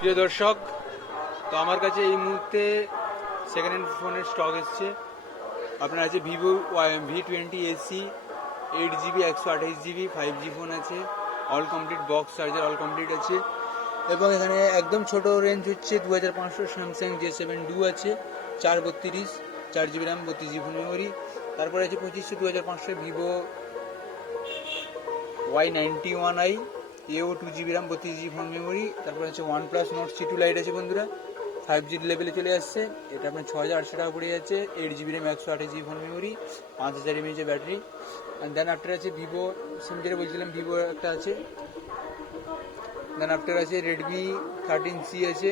প্রিয় দর্শক, তো আমার কাছে এই মুহূর্তে সেকেন্ড হ্যান্ড ফোনের স্টক এসছে। আপনার আছে Vivo V20 AC 8GB 128GB 5G phone আছে, all complete box charger all complete আছে। এবং এখানে একদম ছোট রেঞ্জ হচ্ছে 2500 স্যামসাং J7 Duo আছে 432 4GB র্যাম 32GB মেমোরি। তারপরে আছে 2500 2500 ভিভো Y91i এও 2GB RAM 32GB phone memory. তারপরে আছে OnePlus Nord C2 Lite আছে বন্ধুরা, 5G লেভেলে চলে আসছে। এটা আপনার 6800 টাকা পড়ে যাচ্ছে, 8GB RAM 128GB phone memory, 5000 mAh battery. And then after আছে ভিভো, সিম যেটা বলছিলাম ভিভো একটা আছে। দেন আফটার আছে Redmi 13C আছে,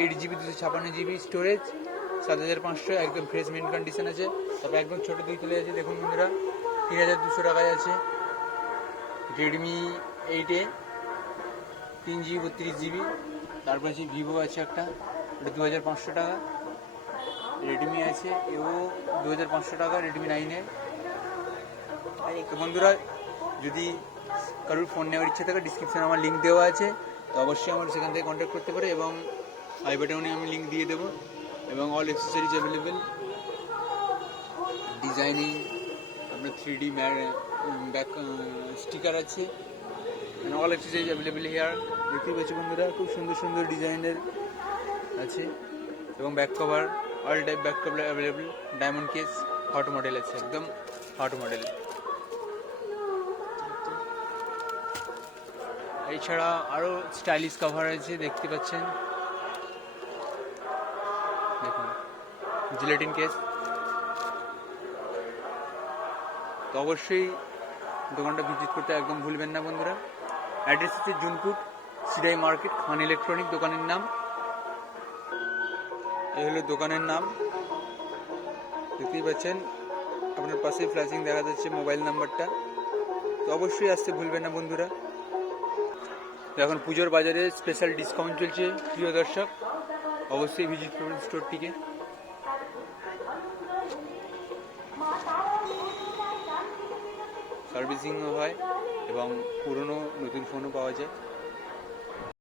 8GB 256GB স্টোরেজ, 7500, একদম ফ্রেশ মেন কন্ডিশন আছে। তারপর একদম ছোটো দিকে চলে আছে, দেখুন বন্ধুরা 3200 টাকায় আছে Redmi 8A 3GB 32GB। তারপর আছে ভিভো আছে একটা, ওটা 2500 টাকা। রেডমি আছে, এও 2500 টাকা, Redmi 9A। তো বন্ধুরা, যদি কারোর ফোন নেওয়ার ইচ্ছে থাকে ডিসক্রিপশানে আমার লিঙ্ক দেওয়া আছে, তো অবশ্যই আমার সেখান থেকে কন্ট্যাক্ট করতে পারে, এবং আই বাটনে আমি লিঙ্ক দিয়ে দেবো। এবং অল অ্যাক্সেসরিজ অ্যাভেলেবেল, ডিজাইনিং, আপনার 3D ব্যাক স্টিকার আছে, অল অ্যাক্সেসরিজ অ্যাভেলেবেল হেয়ার। দেখতেই পাচ্ছি বন্ধুরা, খুব সুন্দর সুন্দর ডিজাইনের আছে। এবং back cover, all type back cover available. Diamond case, hot model আছে, একদম হট মডেল। এছাড়া আরও স্টাইলিশ কভার আছে, দেখতে পাচ্ছেন, দেখুন জিলেটিন কেস। তো অবশ্যই দোকানটা ভিজিট করতে একদম ভুলবেন না বন্ধুরা। অ্যাড্রেস হচ্ছে জুনপুট সিডাই মার্কেট, খান ইলেকট্রনিক দোকানের নাম। এই হলো দোকানের নাম, দেখতেই পাচ্ছেন। আপনার পাশে ফ্ল্যাশিং দেখা যাচ্ছে মোবাইল নাম্বারটা। তো অবশ্যই আসতে ভুলবেন না বন্ধুরা। তো এখন পুজোর বাজারে স্পেশাল ডিসকাউন্ট চলছে প্রিয় দর্শক, অবশ্যই ভিজিট করুন স্টোরটিকে। সার্ভিসিংও হয় এবং পুরনো নতুন ফোনও পাওয়া যায়।